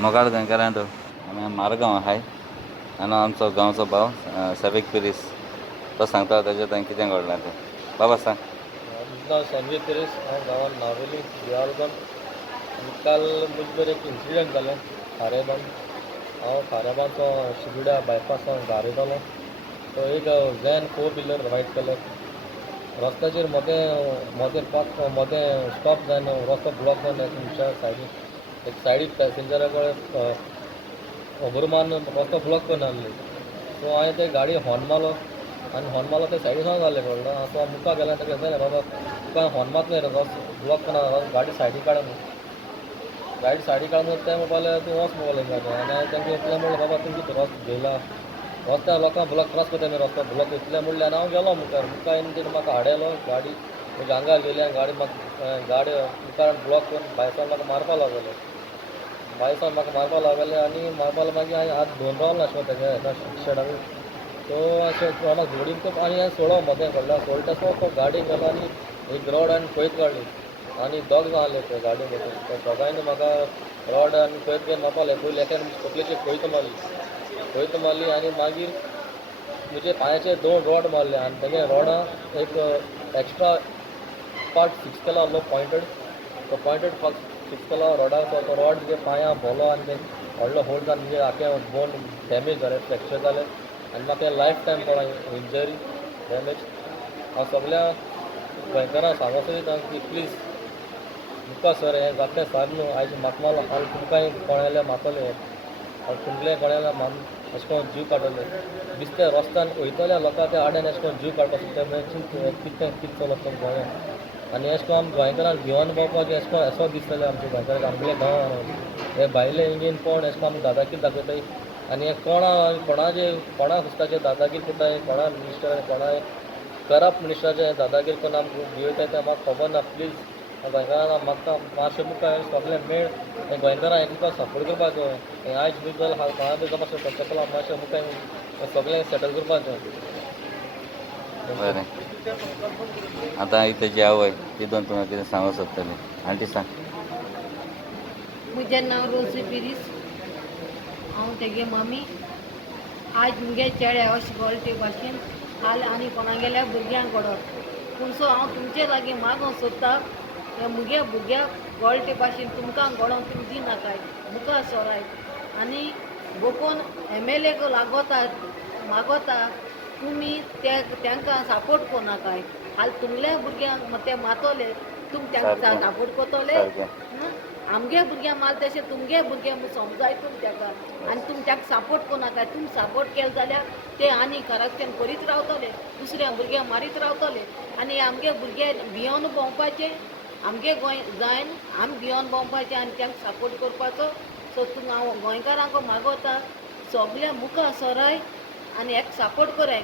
मोगाळ गोंयकारांत आनी मारगांव आहाय आनी आमचो गांवचो भाव सवेक पिरीस तो सांगता ताजें थंय कितें घडलां तें. बाबा सांग. म्हजें नांव सनवी पिरेस, हांव गांवांत नावेली बिहालगम. आनी काल मुजे बर एक इन्सिडंट जालें खारेबान. हांव खारेबानचो शिगड्या बायपासान घरा येतालों. तो एक वॅन 4 व्हिलर वायट कलर रस्त्याचेर मोदें स्टॉप जावन रस्तो ब्लॉक जावन तुमच्या सायडीन एक सायडीक पॅसेंजरा कडेन खबर मारून रस्तो ब्लॉक करून आहली. सो हांवें ते गाडी हॉर्न मारलो आनी हॉर्न मारलो ते सायडीन सावन जालें कळ्ळें. सो मुखार गेलें ताका सांगलें बाबा तुका हॉर्न मारता न्ही रे रस्तो ब्लॉक करना गाडी सायडीक काड म्हणून. गाडी सायडीक काड म्हणून ते म्हणपाक तूं वच म्हणपाक लागलो आनी हांवें तांकां इतलें म्हणलें बाबा तुमचो रस्तो घेयला रस्त्यार लोकांक ब्लॉक त्रास करता न्ही रस्तो ब्लॉक इतलें म्हणलें आनी हांव गेलो मुखार येवन तेणी म्हाका हाडयलो गाडी म्हज्या आंगार गेली आनी गाडी म्हाका गाडी मुखार ब्लॉक करून भायर सावन म्हाका मारपाक लागले. भायर सावन म्हाका मारपाक लागले आनी मागीर हांवें हात धरून रावलो आशिल्लो तेज्या हेका शेडाक. सो अशें म्हाका जोडीन आनी हांवें सोडलो मोदें कडल्यान सोडटा सो तो गाडयेक गेलो आनी एक रॉड आनी पयत काडली आनी दोग जाण आहले ते गाडयेन बसून. त्या दोगांयनी म्हाका रॉड आनी पयत घेवन मारपाक लागले. पयलीं एकान तकलेचेर पयत मारली आनी मागीर म्हजे पांयाचेर 2 रॉड मारले आनी तेगे रॉडां एक एक्स्ट्रा पार्ट फिक्स केलो आहलो पॉयंटेड. तो पॉयंटेड फिक्स केलो रॉडाक तो रॉड म्हजे पांयां भोंवलो आनी ते व्हडलो होल जावन म्हणजे आख्खें बोन डॅमेज जालें फ्रॅक्चर जालें आनी म्हाका लायफ टायम पडला इंजरी डॅमेज. हांव सगल्या गोंयकारांक सांगो सोदतां की प्लीज मुखार सर हें जातलें सारकें न्हू. आयज म्हाका मारलो हांव तुमकांय कोणाल्या मारतले तुमले कोणाल्या अशें करून जीव काडटले दिसता रस्त्यान वयतल्या लोकां त्या आड्यान अशें करून जीव काडपाक सोदता मागीर कितें चलता गोंयांत. आनी अशें करून आमी गोंयकारांक भिवून भोंवपाक अशें दिसतलें आमच्या गोंयकारांक आमगेल्या गांवांत हे भायले इंडियेन कोण अशें करून आमी दादागिरी दाखयताय आनी हे कोणा हुस्ताचेर दादागिरी कोताय कोणा मिनिस्टर कोणा करप्ट मिनिस्टराचें दादागिरी करून आमकां भिवयताय तें म्हाका खबर ना. प्लीज गोंयकारांक म्हाका मातशें मुखार सगळें मेळ हें गोंयकारांक तुका सपोर्ट करपाचो. हें आयज न्यूज जाल्यार कोणा तरी मातशें प्रोटोकॉलाक मातशें मुखार सगळें सेटल करपाचें. बरें आतां तेजी आवय तितून तुका कितें सांगूंक सोदतली. आंटी सांग. म्हजें नांव रोजी पिरीस, हांव तेगे मामी. आयज मुगे चेडे अशें गलते भाशेन हाल आनी कोणागेल्या भुरग्यांक घडोत पूण सो हांव तुमचे लागीं मागोंक सोदतां हे मुगे भुरग्याक गळटे भाशेन तुमकां घडोवंक तुमी दिनाकाय मुखार सोराय आनी गोकोन MLA मागोता तुमी तांकां सपोर्ट कोनाकाय. हाल तुमल्या भुरग्यांक ते मातोले तुमी तांकां सपोर्ट कोतोले आमगे भुरग्यां माल तशें तुमगे भुरग्यां म्हूण समजाय तुमी ताका आनी तुमी ताका सपोर्ट कोनाकाय. तुमी सपोर्ट केले जाल्यार ते आनी करप्शन करीत रावतले दुसऱ्या भुरग्यांक मारीत रावतले आनी आमगे भुरगे भियोन भोंवपाचें आमगे गोंय जायन आमी भियोन भोंवपाचें आनी तांकां सपोर्ट करपाचो. सो हांव गोंयकारांक मागोता सगळे मुखार सराय आनी एक सपोर्ट कराय.